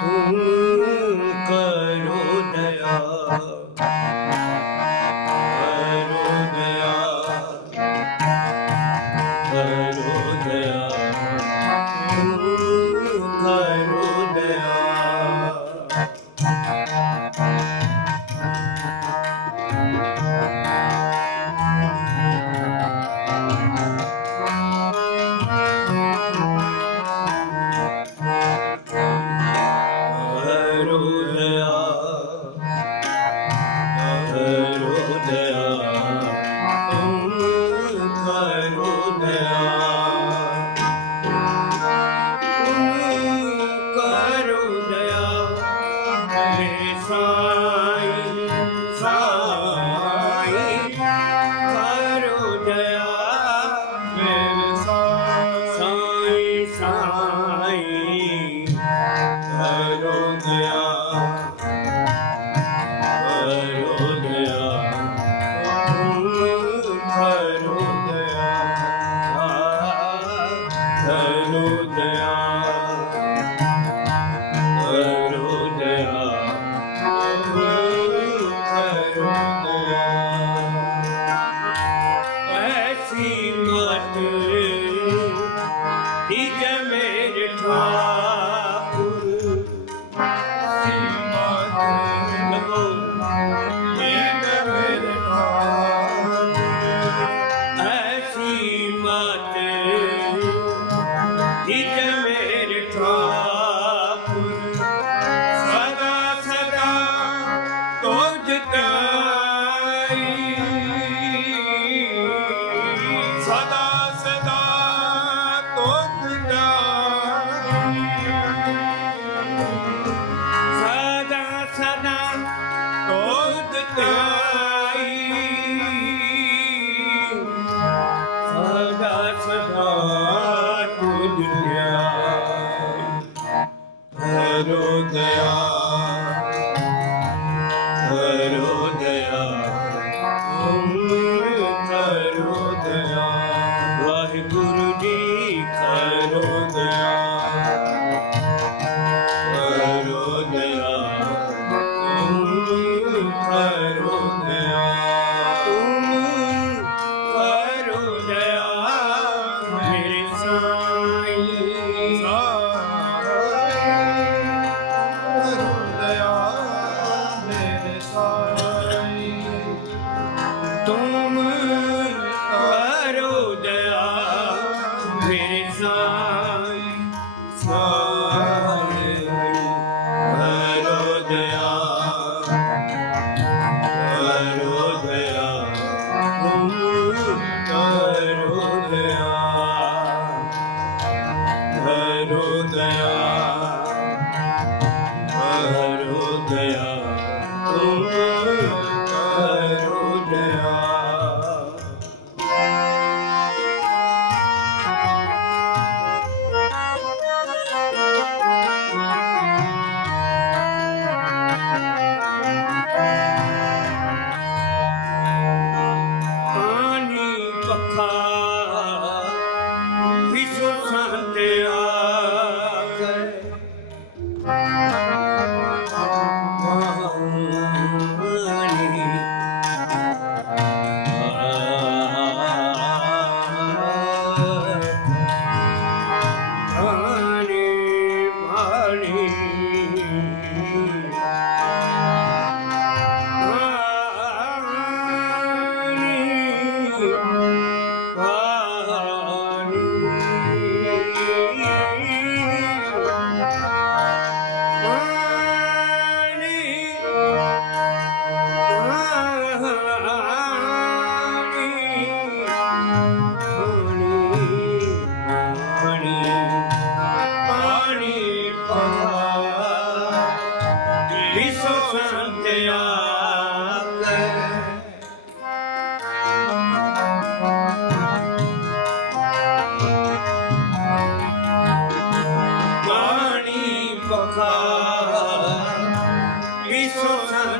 तुम कर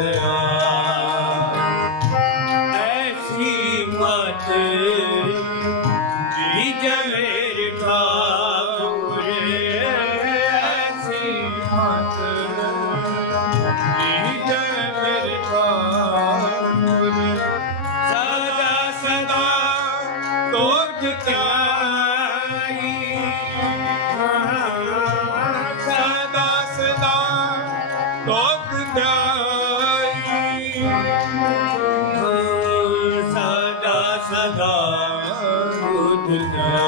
Father. Uh, Yeah.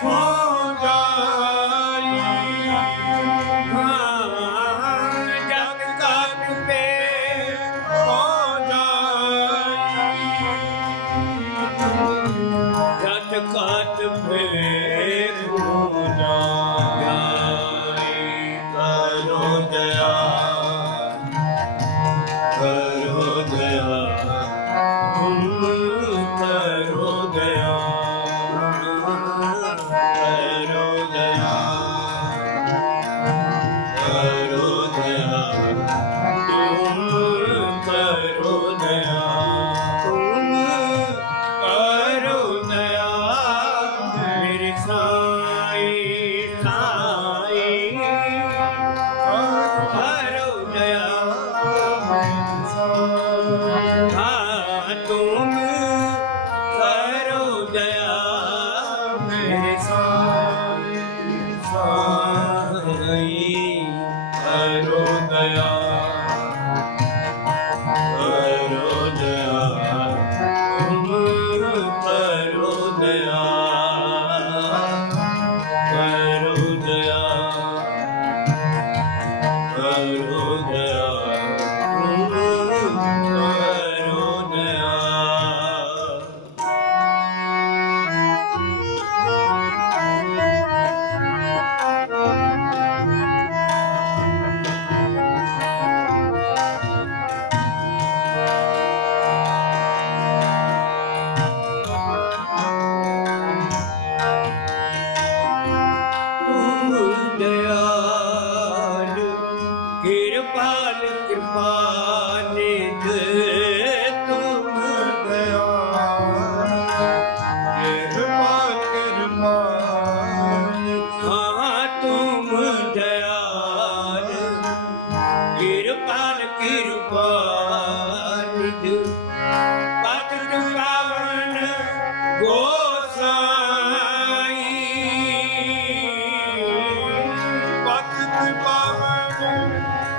Whoa.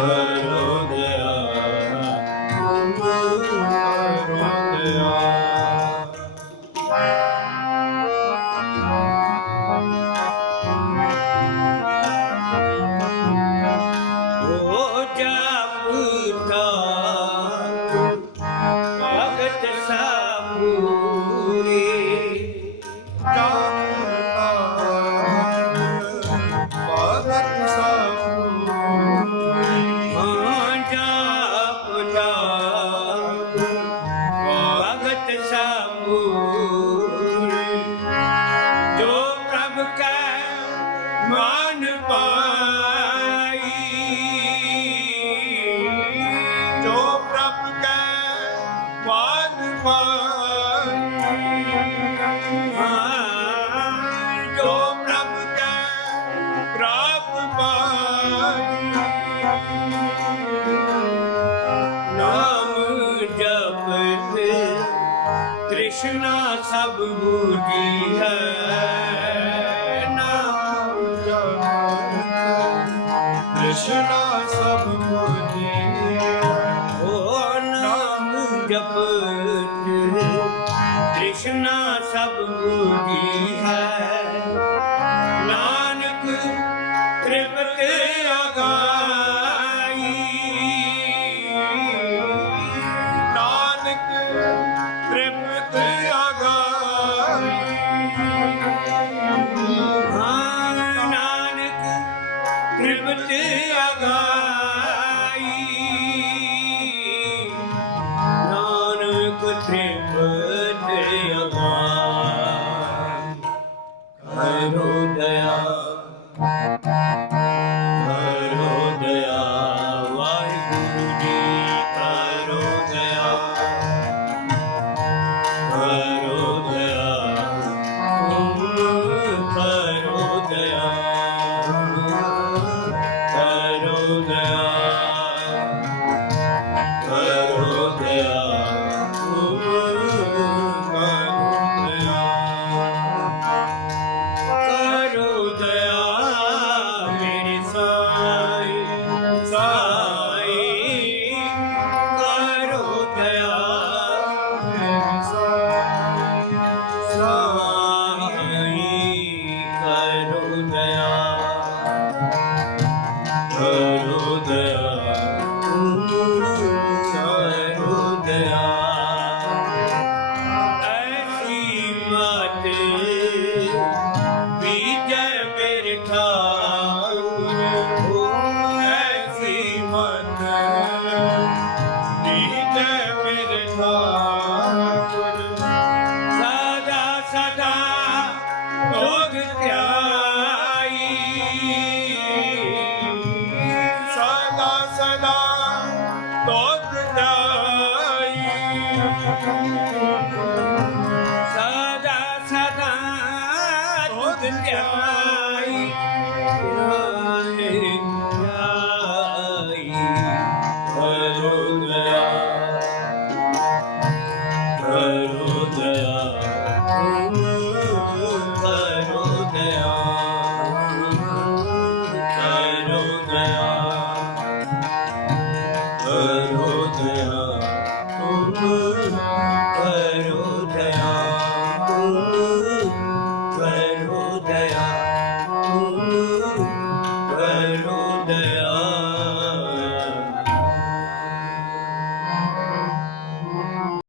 forever. ਤ੍ਰਿਸ਼ਨਾ ਸਭ ਪੁਜੀਐ ਓ ਨਾਮ ਜਪਤ ਤ੍ਰਿਸ਼ਨਾ ਸਭ ਪੁਜੀਐ